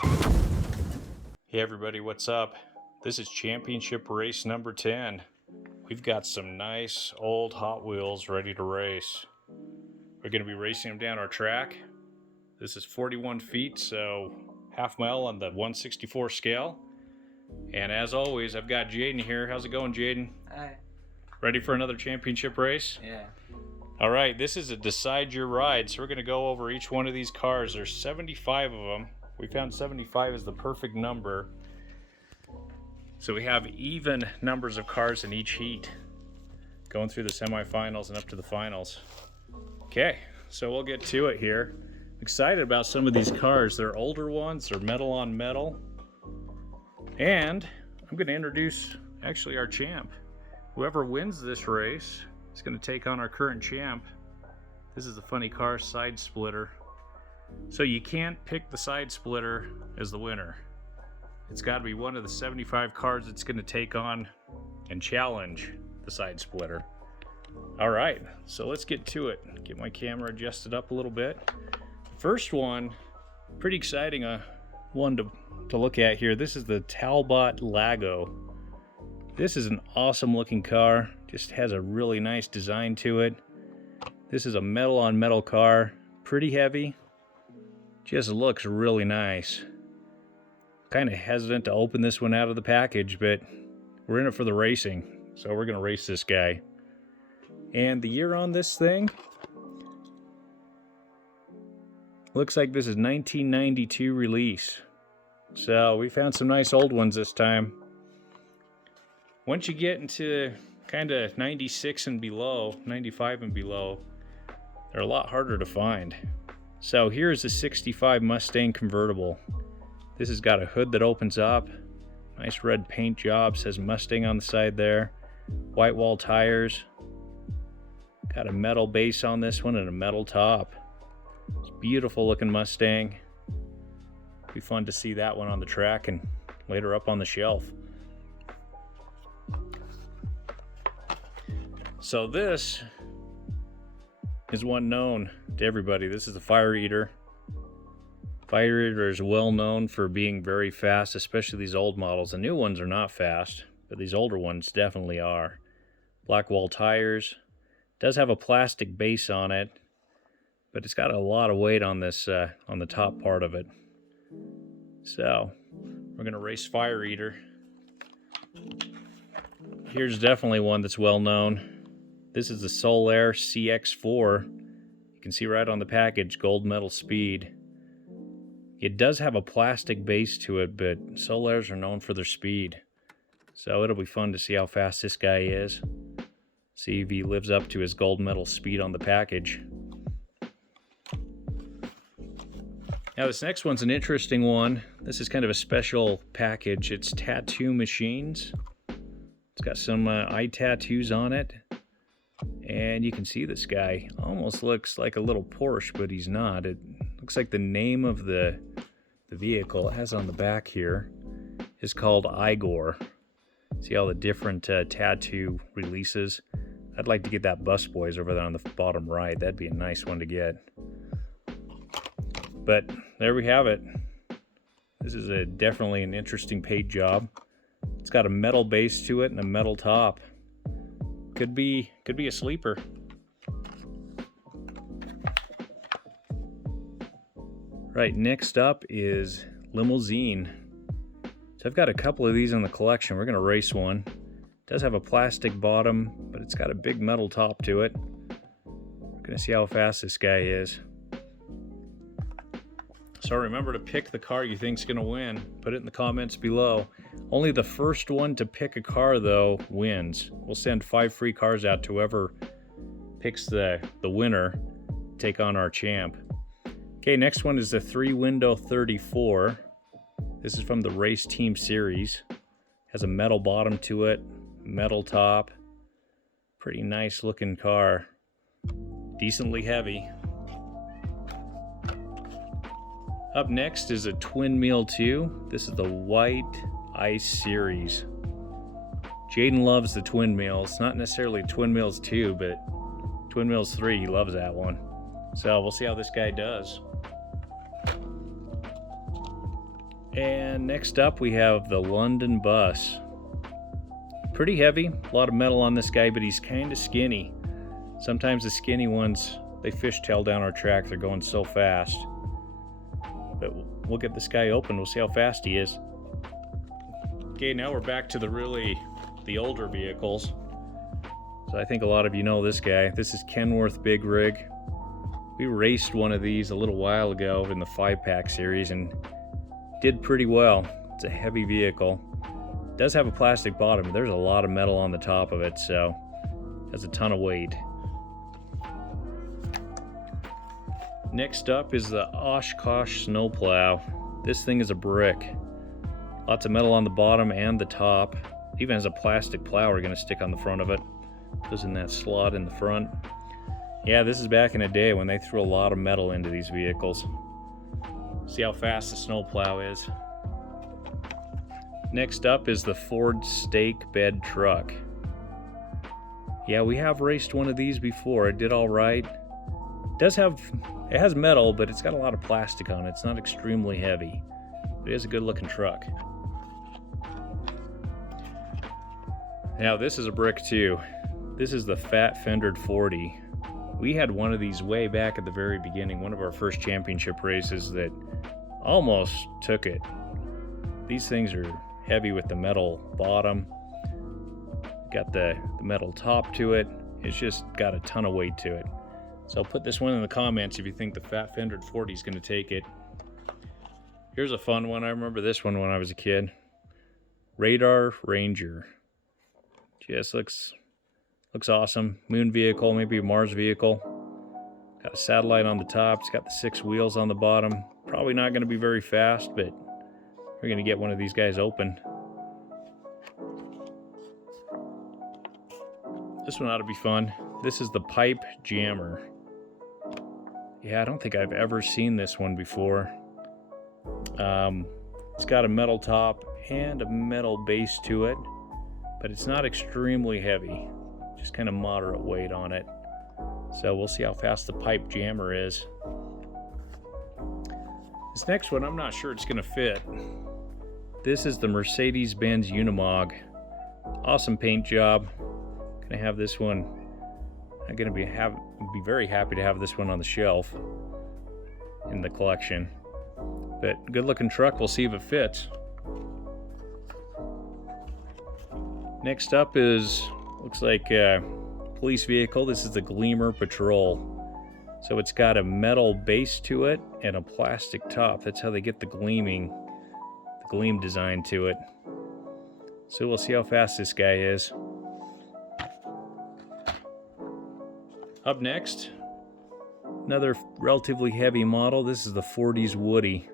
Hey everybody, what's up? This is championship race number 10. We've got some nice old Hot Wheels ready to race. We're going to be racing them down our track. This is 41 feet, so half mile on the 164 scale. And as always, I've got Jaden here. How's it going, Jaden? Hi. Ready for another championship race? Yeah. All right, this is a decide your ride, so we're going to go over each one of these cars. There's 75 of them. We found 75 is the perfect number. So we have even numbers of cars in each heat, going through the semifinals and up to the finals. Okay, so we'll get to it here. I'm excited about some of these cars. They're older ones, they're metal on metal. And I'm going to introduce actually our champ. Whoever wins this race is going to take on our current champ. This is a funny car, side splitter. So you can't pick the side splitter as the winner. It's got to be one of the 75 cars that's going to take on and challenge the side splitter. All right, so let's get to it. Get my camera adjusted up a little bit. First one, pretty exciting one to look at here. This is the Talbot Lago. This is an awesome looking car. Just has a really nice design to it. This is a metal on metal car. Pretty heavy. Just looks really nice. Kind of hesitant to open this one out of the package, but we're in it for the racing, so we're gonna race this guy. And the year on this thing looks like this is 1992 release. So we found some nice old ones this time. Once you get into kind of 96 and below, 95 and below, they're a lot harder to find. So here's the 65 Mustang convertible. This has got a hood that opens up. Nice red paint job, says Mustang on the side there. White wall tires. Got a metal base on this one and a metal top. It's a beautiful looking Mustang. Be fun to see that one on the track and later up on the shelf. So this is one known to everybody. This is the Fire Eater. Fire Eater is well known for being very fast, especially these old models. The new ones are not fast, but these older ones definitely are. Black wall tires. Does have a plastic base on it, but it's got a lot of weight on this on the top part of it. So we're gonna race Fire Eater. Here's definitely one that's well known. This is the Solaire CX4. You can see right on the package, gold medal speed. It does have a plastic base to it, but Solairs are known for their speed. So it'll be fun to see how fast this guy is. See if he lives up to his gold medal speed on the package. Now this next one's an interesting one. This is kind of a special package. It's tattoo machines. It's got some eye tattoos on it. And you can see this guy almost looks like a little Porsche, but he's not. It looks like the name of the vehicle it has on the back here is called Igor. See all the different tattoo releases? I'd like to get that Busboys over there on the bottom right. That'd be a nice one to get. But there we have it. This is definitely an interesting paint job. It's got a metal base to it and a metal top. Could be a sleeper. Right, next up is Limousine. So I've got a couple of these in the collection. We're gonna race one. It does have a plastic bottom, but it's got a big metal top to it. We're gonna see how fast this guy is. So remember to pick the car you think's gonna win. Put it in the comments below. Only the first one to pick a car though wins. We'll send 5 free cars out to whoever picks the winner, take on our champ. Okay, next one is the 3-window 34. This is from the Race Team Series. Has a metal bottom to it, metal top. Pretty nice looking car. Decently heavy. Up next is a Twin Meal 2. This is the White Ice Series. Jaden loves the Twin Meals. Not necessarily Twin Meals 2, but Twin Meals 3, he loves that one. So we'll see how this guy does. And next up we have the London Bus. Pretty heavy, a lot of metal on this guy, but he's kind of skinny. Sometimes the skinny ones, they fishtail down our track, they're going so fast. But we'll get this guy open, we'll see how fast he is. Okay, now we're back to the older vehicles. So I think a lot of you know this guy. This is Kenworth Big Rig. We raced one of these a little while ago in the 5-pack series and did pretty well. It's a heavy vehicle. It does have a plastic bottom, but there's a lot of metal on the top of it, so it has a ton of weight. Next up is the Oshkosh snowplow. This thing is a brick. Lots of metal on the bottom and the top. It even has a plastic plow we're going to stick on the front of it. Goes in that slot in the front. Yeah, this is back in the day when they threw a lot of metal into these vehicles. See how fast the snowplow is. Next up is the Ford stake bed truck. Yeah, we have raced one of these before. It did all right. It has metal, but it's got a lot of plastic on it. It's not extremely heavy. It is a good looking truck. Now this is a brick too. This is the Fat Fendered 40. We had one of these way back at the very beginning, one of our first championship races that almost took it. These things are heavy with the metal bottom. Got the metal top to it. It's just got a ton of weight to it. So put this one in the comments if you think the Fat Fendered 40 is going to take it. Here's a fun one. I remember this one when I was a kid. Radar Ranger. Just looks awesome. Moon vehicle, maybe a Mars vehicle. Got a satellite on the top. It's got the 6 wheels on the bottom. Probably not going to be very fast, but we're going to get one of these guys open. This one ought to be fun. This is the Pipe Jammer. Yeah, I don't think I've ever seen this one before. It's got a metal top and a metal base to it, but it's not extremely heavy. Just kind of moderate weight on it. So we'll see how fast the Pipe Jammer is. This next one, I'm not sure it's going to fit. This is the Mercedes-Benz Unimog. Awesome paint job. Gonna have this one. I'm gonna be very happy to have this one on the shelf in the collection. But good looking truck. We'll see if it fits. Next up is looks like a police vehicle. This is the Gleamer Patrol. So it's got a metal base to it and a plastic top. That's how they get the gleam design to it. So we'll see how fast this guy is. Up next, another relatively heavy model. This is the 40s Woody.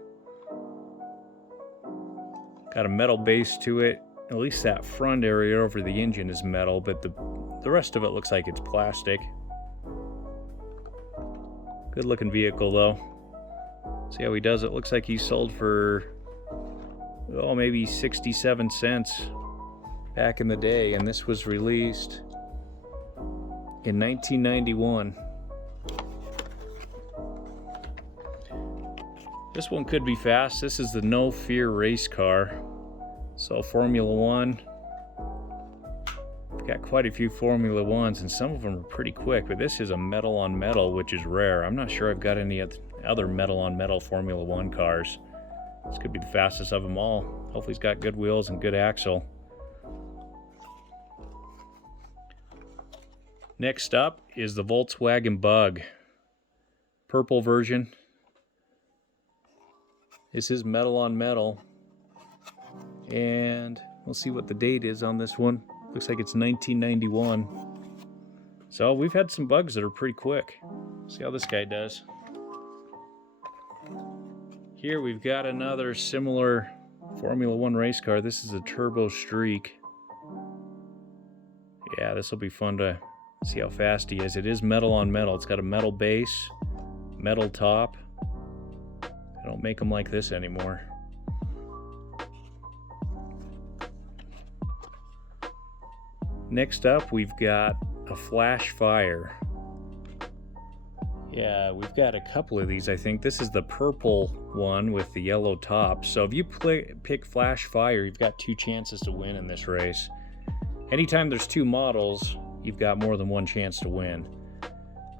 Got a metal base to it. At least that front area over the engine is metal, but the rest of it looks like it's plastic. Good looking vehicle though. See how he does it. Looks like he sold for, oh, maybe 67 cents back in the day, and this was released in 1991. This one could be fast. This is the No Fear race car. So Formula One. Got quite a few Formula Ones, and some of them are pretty quick, but this is a metal on metal, which is rare. I'm not sure I've got any other metal on metal Formula One cars. This could be the fastest of them all. Hopefully he's got good wheels and good axle. Next up is the Volkswagen Bug. Purple version. This is metal on metal. And we'll see what the date is on this one. Looks like it's 1991. So we've had some bugs that are pretty quick. See how this guy does. Here we've got another similar Formula One race car. This is a Turbo Streak. Yeah, this will be fun to see how fast he is. It is metal on metal. It's got a metal base, metal top. They don't make them like this anymore. Next up, we've got a Flash Fire. Yeah, we've got a couple of these, I think. This is the purple one with the yellow top. So if you pick Flash Fire, you've got 2 chances to win in this race. Anytime there's 2 models, you've got more than 1 chance to win.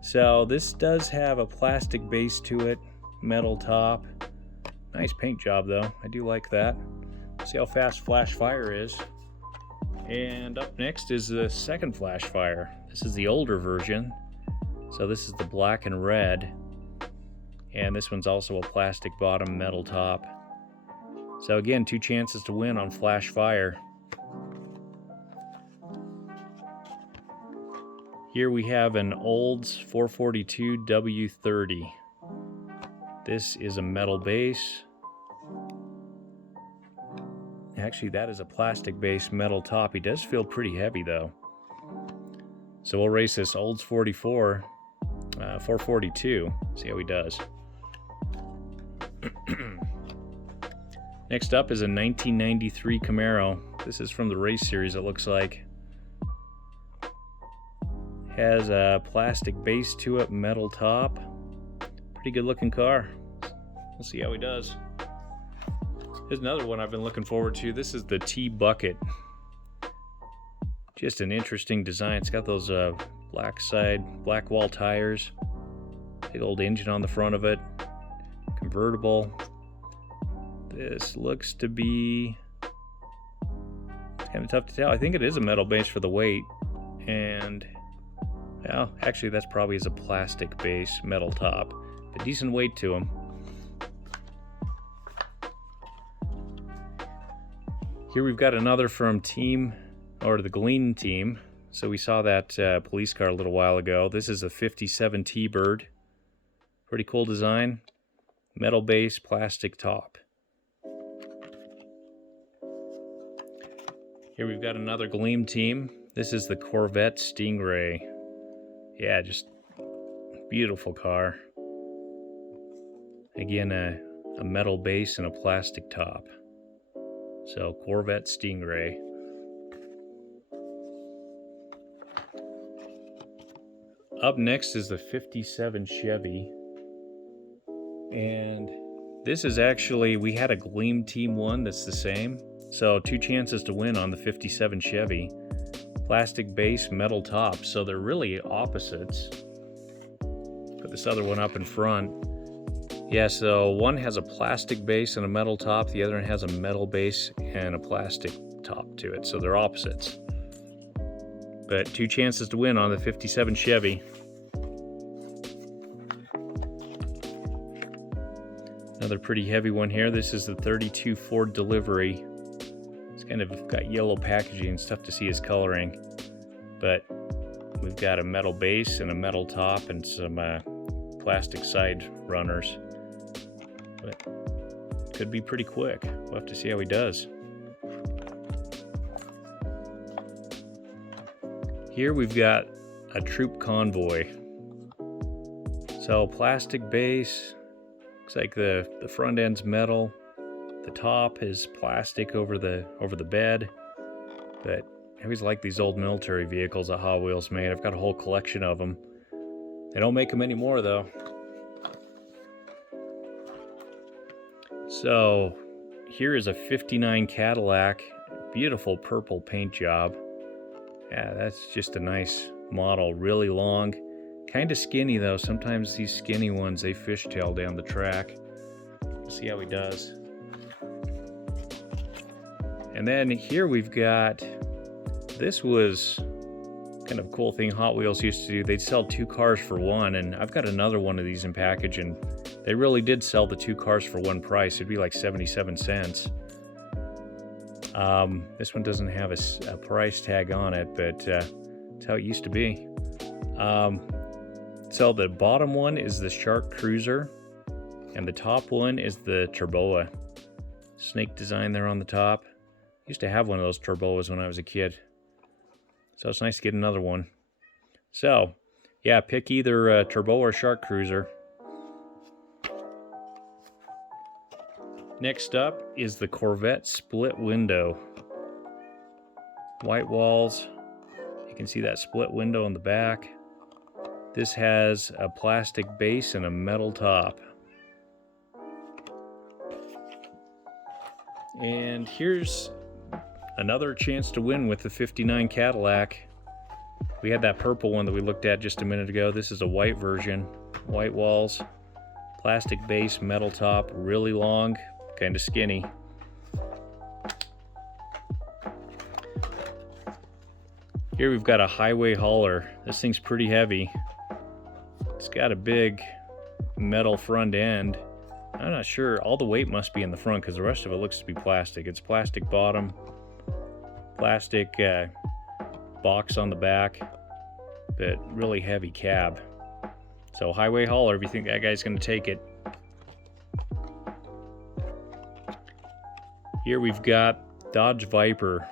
So this does have a plastic base to it, metal top. Nice paint job though, I do like that. See how fast Flash Fire is. And up next is the second Flash Fire. This is the older version. So this is the black and red. And this one's also a plastic bottom, metal top. So again, 2 chances to win on Flash Fire. Here we have an Olds 442 W30. This is a metal base. Actually, that is a plastic base metal top. He does feel pretty heavy though. So we'll race this Olds 442. See how he does. Next up is a 1993 Camaro. This is from the race series, it looks like. Has a plastic base to it, metal top. Pretty good looking car. We'll see how he does. Here's another one I've been looking forward to. This is the T-Bucket. Just an interesting design. It's got those black wall tires. Big old engine on the front of it. Convertible. This looks to be... It's kind of tough to tell. I think it is a metal base for the weight. And... well, actually that's probably is a plastic base metal top. A decent weight to them. Here we've got another from the Glean team. So we saw that police car a little while ago. This is a 57 T-Bird. Pretty cool design. Metal base, plastic top. Here we've got another Gleam team. This is the Corvette Stingray. Yeah, just beautiful car. Again, a metal base and a plastic top. So Corvette Stingray. Up next is the 57 Chevy. And this is actually, we had a Gleam Team one that's the same. So 2 chances to win on the 57 Chevy. Plastic base, metal top. So they're really opposites. Put this other one up in front. Yeah, so one has a plastic base and a metal top. The other one has a metal base and a plastic top to it. So they're opposites. But 2 chances to win on the 57 Chevy. Another pretty heavy one here. This is the 32 Ford Delivery. It's kind of got yellow packaging. It's tough to see his coloring. But we've got a metal base and a metal top and some plastic side runners. But could be pretty quick. We'll have to see how he does. Here we've got a Troop Convoy. So plastic base. Looks like the front end's metal. The top is plastic over the bed. But I always like these old military vehicles that Hot Wheels made. I've got a whole collection of them. They don't make them anymore though. So here is a 59 Cadillac. Beautiful purple paint job. Yeah, that's just a nice model. Really long. Kind of skinny though. Sometimes these skinny ones, they fishtail down the track. We'll see how he does. And then here we've got, this was kind of a cool thing Hot Wheels used to do. They'd sell 2 cars for one, and I've got another one of these in package, and they really did sell the 2 cars for one price. It'd be like 77 cents. This one doesn't have a price tag on it, but that's how it used to be. So the bottom one is the Shark Cruiser, and the top one is the Turboa. Snake design there on the top. Used to have one of those Turboas when I was a kid. So it's nice to get another one. So, yeah, pick either Turbo or Shark Cruiser. Next up is the Corvette split window. White walls. You can see that split window in the back. This has a plastic base and a metal top. And here's another chance to win with the 59 Cadillac. We had that purple one that we looked at just a minute ago. This is a white version. White walls, plastic base, metal top, really long, kind of skinny. Here we've got a highway hauler. This thing's pretty heavy. It's got a big metal front end. I'm not sure, all the weight must be in the front because the rest of it looks to be plastic. It's plastic bottom, plastic box on the back, but really heavy cab. So highway hauler, if you think that guy's gonna take it. Here we've got Dodge Viper,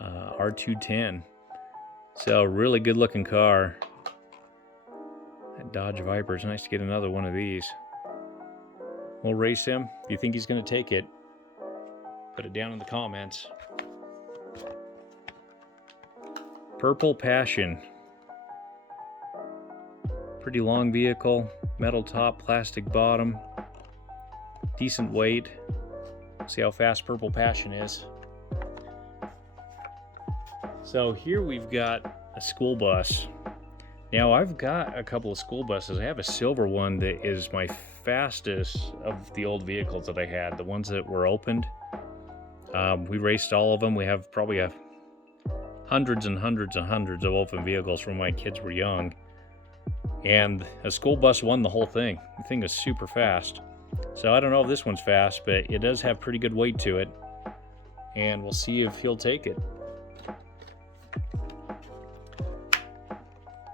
R210. So really good looking car. That Dodge Viper, it's nice to get another one of these. We'll race him. If you think he's gonna take it, put it down in the comments. Purple Passion. Pretty long vehicle, metal top, plastic bottom, decent weight. See how fast Purple Passion is. So here we've got a school bus. Now I've got a couple of school buses. I have a silver one that is my fastest of the old vehicles that I had, the ones that were opened. We raced all of them. We have probably hundreds and hundreds and hundreds of open vehicles from when my kids were young. And a school bus won the whole thing. The thing is super fast. So I don't know if this one's fast, but it does have pretty good weight to it. And we'll see if he'll take it.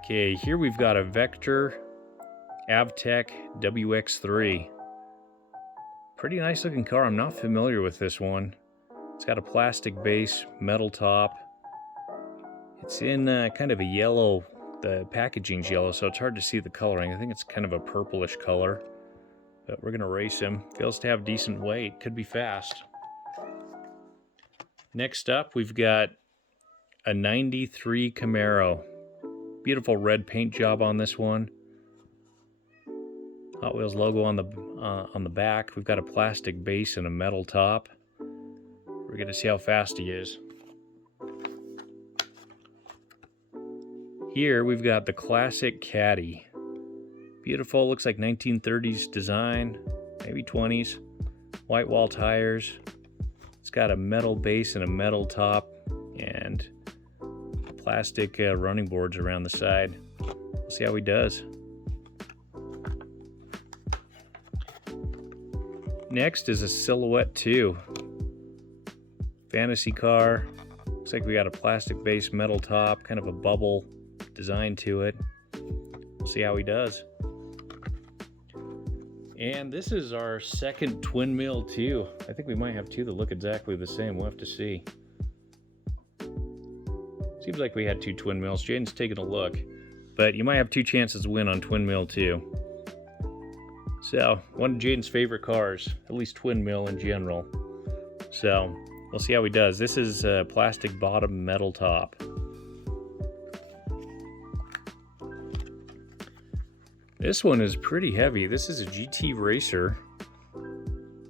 Okay, here we've got a Vector Avtec WX3. Pretty nice looking car. I'm not familiar with this one. It's got a plastic base, metal top. It's in kind of a yellow, the packaging's yellow, so it's hard to see the coloring. I think it's kind of a purplish color. But we're gonna race him. Feels to have decent weight, could be fast. Next up, we've got a 93 Camaro. Beautiful red paint job on this one. Hot Wheels logo on the back. We've got a plastic base and a metal top. We're gonna see how fast he is. Here we've got the classic Caddy. Beautiful, looks like 1930s design, maybe 20s. White wall tires. It's got a metal base and a metal top and plastic running boards around the side. We'll see how he does. Next is a Silhouette 2. Fantasy car. Looks like we got a plastic base, metal top, kind of a bubble design to it. We'll see how he does. And this is our second twin mill 2. I think we might have two that look exactly the same. We'll have to see. Seems like we had two twin mills. Jaden's taking a look. But you might have two chances to win on twin mill 2. So, one of Jaden's favorite cars. At least twin mill in general. So, we'll see how he does. This is a plastic bottom, metal top. This one is pretty heavy. This is a GT Racer.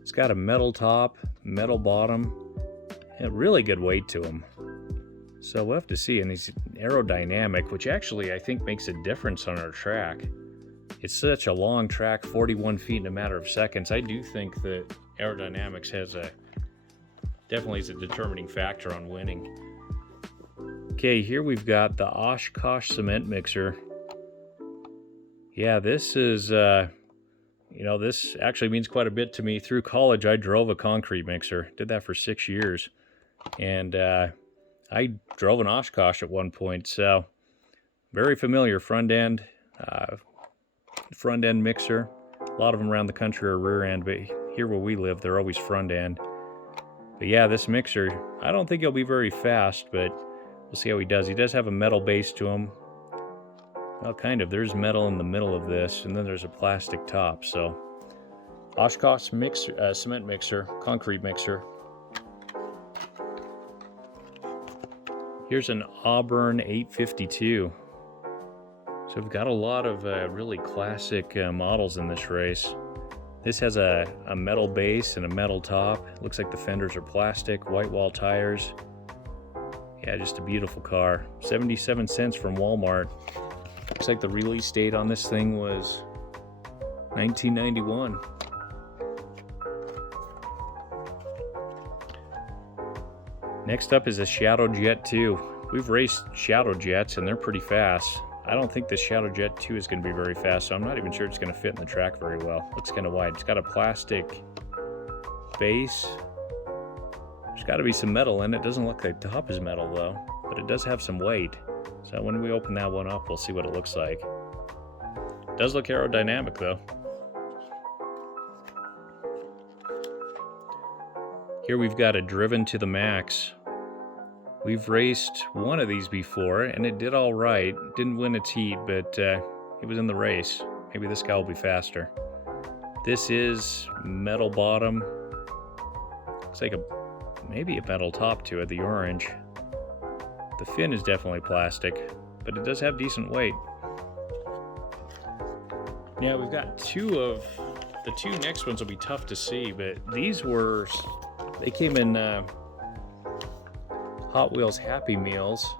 It's got a metal top, metal bottom, and really good weight to him. So we'll have to see. And he's aerodynamic, which actually I think makes a difference on our track. It's such a long track, 41 feet in a matter of seconds. I do think that aerodynamics definitely is a determining factor on winning. Okay, here we've got the Oshkosh cement mixer. Yeah, this is, this actually means quite a bit to me. Through college, I drove a concrete mixer. Did that for 6 years. And I drove an Oshkosh at one point, so very familiar. Front end mixer. A lot of them around the country are rear end, but here where we live, they're always front end. But yeah, this mixer, I don't think he'll be very fast, but we'll see how he does. He does have a metal base to him. Well, kind of. There's metal in the middle of this, and then there's a plastic top. So, Oshkosh mixer, cement mixer, concrete mixer. Here's an Auburn 852. So we've got a lot of really classic models in this race. This has a metal base and a metal top. Looks like the fenders are plastic, white wall tires. Yeah, just a beautiful car. 77 cents from Walmart. Looks like the release date on this thing was 1991. Next up is a Shadow Jet 2. We've raced Shadow Jets and they're pretty fast. I don't think this Shadow Jet 2 is going to be very fast, so I'm not even sure it's going to fit in the track very well. Looks kind of wide. It's got a plastic base. There's got to be some metal in it. Doesn't look like the top is metal though, but it does have some weight. So when we open that one up, we'll see what it looks like. It does look aerodynamic though. Here we've got a Driven to the Max. We've raced one of these before, and it did all right. Didn't win its heat, but it was in the race. Maybe this guy will be faster. This is metal bottom. Looks like maybe a metal top to it, the orange. The fin is definitely plastic, but it does have decent weight. Yeah, we've got the two next ones will be tough to see, but they came in Hot Wheels Happy Meals,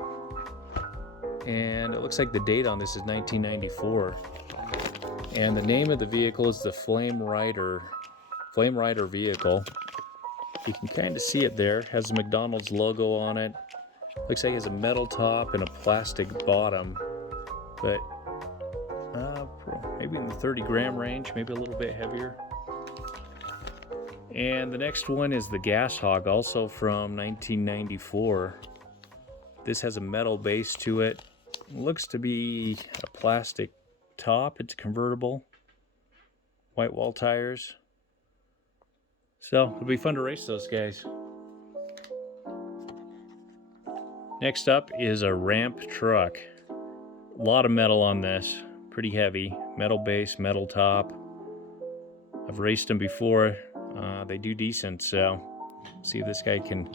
and it looks like the date on this is 1994, and the name of the vehicle is the Flame Rider vehicle. You can kind of see it there. It has a McDonald's logo on it. Looks like it has a metal top and a plastic bottom, but maybe in the 30-gram range, maybe a little bit heavier. And the next one is the Gas Hog, also from 1994. This has a metal base to it. Looks to be a plastic top. It's convertible. White wall tires. So it'll be fun to race those guys. Next up is a ramp truck. A lot of metal on this. Pretty heavy. Metal base, metal top. I've raced them before. They do decent, so see if this guy can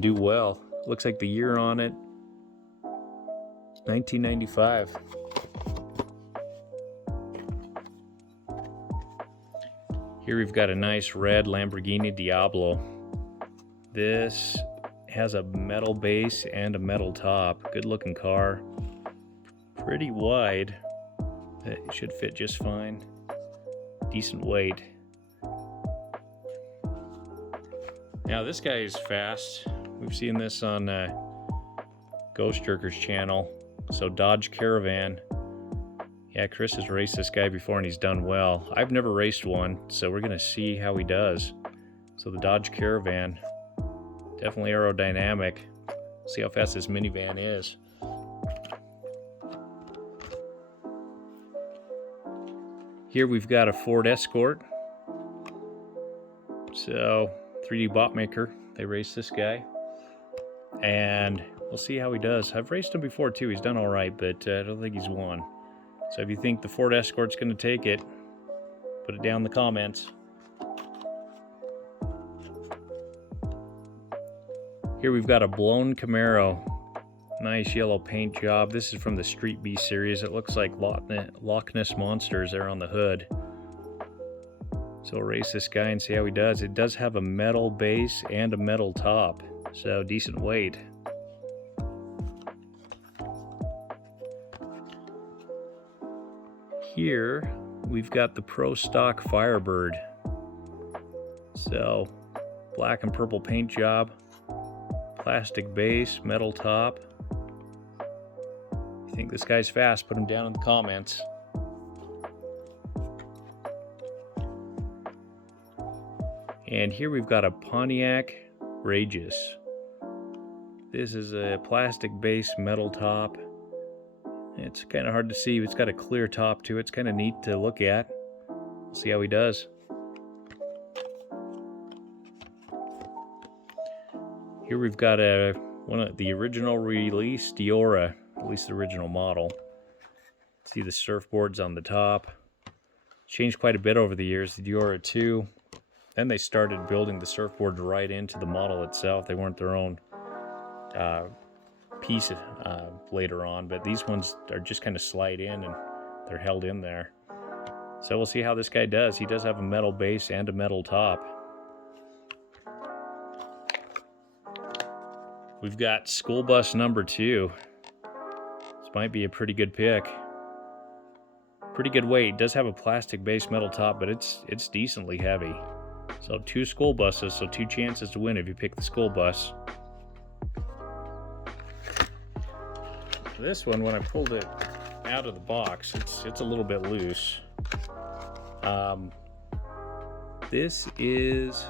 do well. Looks like the year on it, 1995. Here we've got a nice red Lamborghini Diablo. This has a metal base and a metal top. Good looking car. Pretty wide. It should fit just fine. Decent weight. Now this guy is fast. We've seen this on Ghost Jerker's channel. So Dodge Caravan. Yeah, Chris has raced this guy before and he's done well. I've never raced one, so we're gonna see how he does. So the Dodge Caravan, definitely aerodynamic. See how fast this minivan is. Here we've got a Ford Escort. So 3D Bot Maker, they raced this guy. And we'll see how he does. I've raced him before too, he's done all right, but I don't think he's won. So if you think the Ford Escort's gonna take it, put it down in the comments. Here we've got a blown Camaro. Nice yellow paint job. This is from the Street Beast series. It looks like Loch Ness monsters there on the hood. So we'll race this guy and see how he does. It does have a metal base and a metal top, so decent weight. Here we've got the Pro Stock Firebird. So black and purple paint job, plastic base, metal top. If you think this guy's fast, put him down in the comments. And here we've got a Pontiac Rageous. This is a plastic base, metal top. It's kind of hard to see. It's got a clear top to it. It's kind of neat to look at. We'll see how he does. Here we've got one of the original release Diora, at least the original model. See the surfboards on the top. Changed quite a bit over the years. The Diora 2. Then they started building the surfboards right into the model itself. They weren't their own piece later on, but these ones are just kind of slide in and they're held in there. So we'll see how this guy does. He does have a metal base and a metal top. We've got school bus number 2. This might be a pretty good pick. Pretty good weight. It does have a plastic base metal top, but it's decently heavy. So 2 school buses, so 2 chances to win if you pick the school bus. This one, when I pulled it out of the box, it's a little bit loose. This is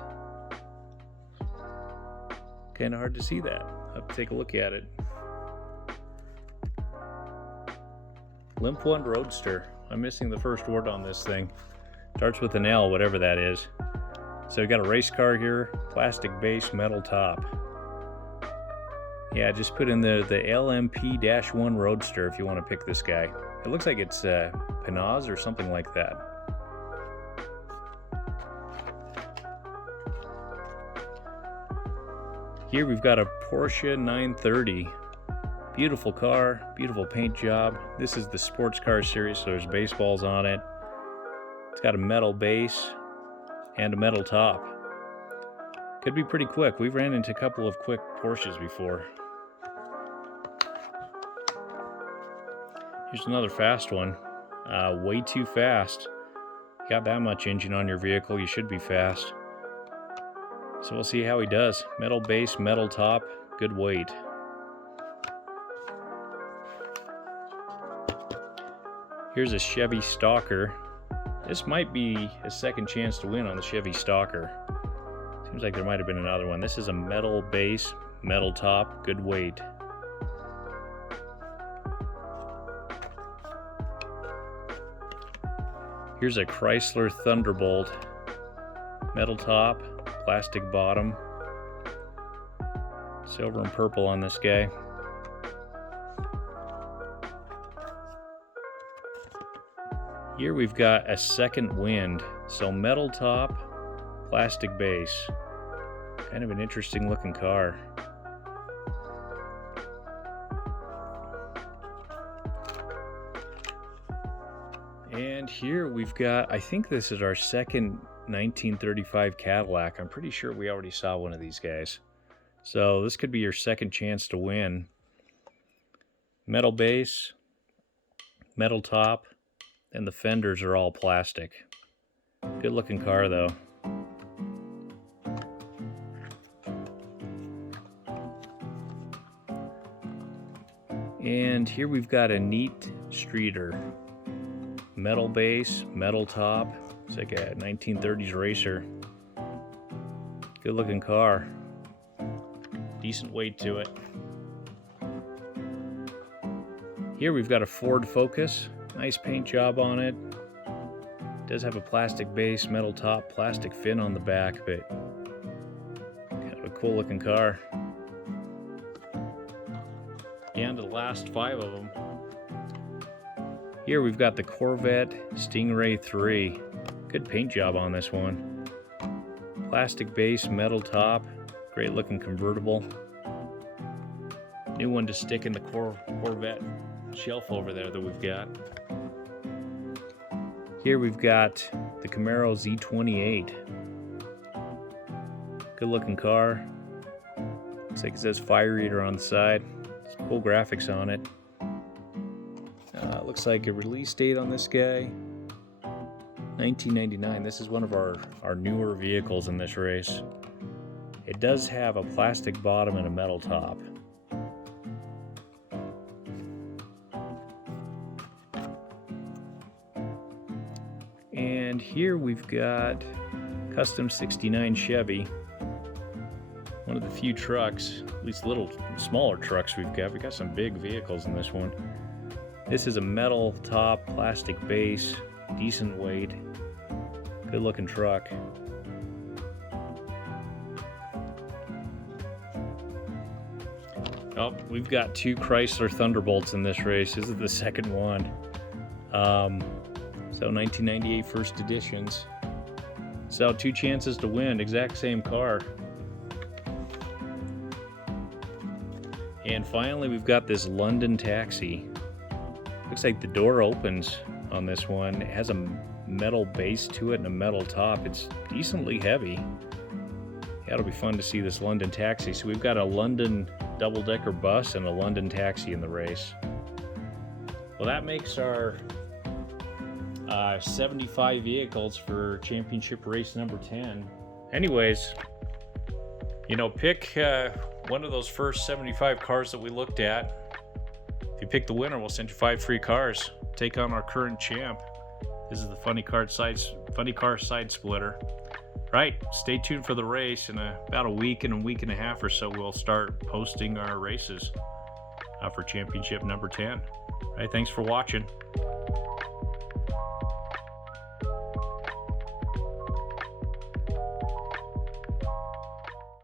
kind of hard to see that. I'll have to take a look at it. Limp 1 Roadster. I'm missing the first word on this thing. Starts with an L, whatever that is. So we got a race car here, plastic base, metal top. Yeah, just put in the LMP-1 Roadster if you want to pick this guy. It looks like it's Panaz or something like that. Here we've got a Porsche 930. Beautiful car, beautiful paint job. This is the sports car series, so there's baseballs on it. It's got a metal base and a metal top. Could be pretty quick. We've ran into a couple of quick Porsches before. Here's another fast one. Way too fast. You got that much engine on your vehicle, you should be fast. So we'll see how he does. Metal base, metal top, good weight. Here's a Chevy Stalker. This might be a second chance to win on the Chevy Stalker. Seems like there might have been another one. This is a metal base, metal top, good weight. Here's a Chrysler Thunderbolt. Metal top, plastic bottom. Silver and purple on this guy. Here we've got a Second Wind. So metal top, plastic base. Kind of an interesting looking car. And here we've got, I think this is our second 1935 Cadillac. I'm pretty sure we already saw one of these guys. So this could be your second chance to win. Metal base, metal top, and the fenders are all plastic. Good looking car though. And here we've got a neat streeter. Metal base, metal top. It's like a 1930s racer. Good looking car. Decent weight to it. Here we've got a Ford Focus. Nice paint job on it. Does have a plastic base, metal top, plastic fin on the back, but kind of a cool looking car. And the last 5 of them. Here we've got the Corvette Stingray 3. Good paint job on this one. Plastic base, metal top, great looking convertible. New one to stick in the Corvette shelf over there that we've got. Here we've got the Camaro Z28. Good looking car. Looks like it says Fire Eater on the side. Some cool graphics on it. Looks like a release date on this guy, 1999. This is one of our newer vehicles in this race. It does have a plastic bottom and a metal top. And here we've got Custom 69 Chevy. One of the few trucks, at least little smaller trucks we've got. We've got some big vehicles in this one. This is a metal top, plastic base, decent weight, good looking truck. Oh, we've got 2 Chrysler Thunderbolts in this race. This is the second one. So 1998 first editions. So 2 chances to win, exact same car. And finally, we've got this London taxi. Looks like the door opens on this one. It has a metal base to it and a metal top. It's decently heavy. Yeah, it'll be fun to see this London taxi. So we've got a London double-decker bus and a London taxi in the race. Well, that makes our 75 vehicles for championship race number 10. Anyways, you know, pick one of those first 75 cars that we looked at. If you pick the winner, we'll send you 5 free cars. Take on our current champ. This is the Funny Car Side Splitter. Right, stay tuned for the race. In about a week and a half or so, we'll start posting our races for championship number 10. All right, thanks for watching.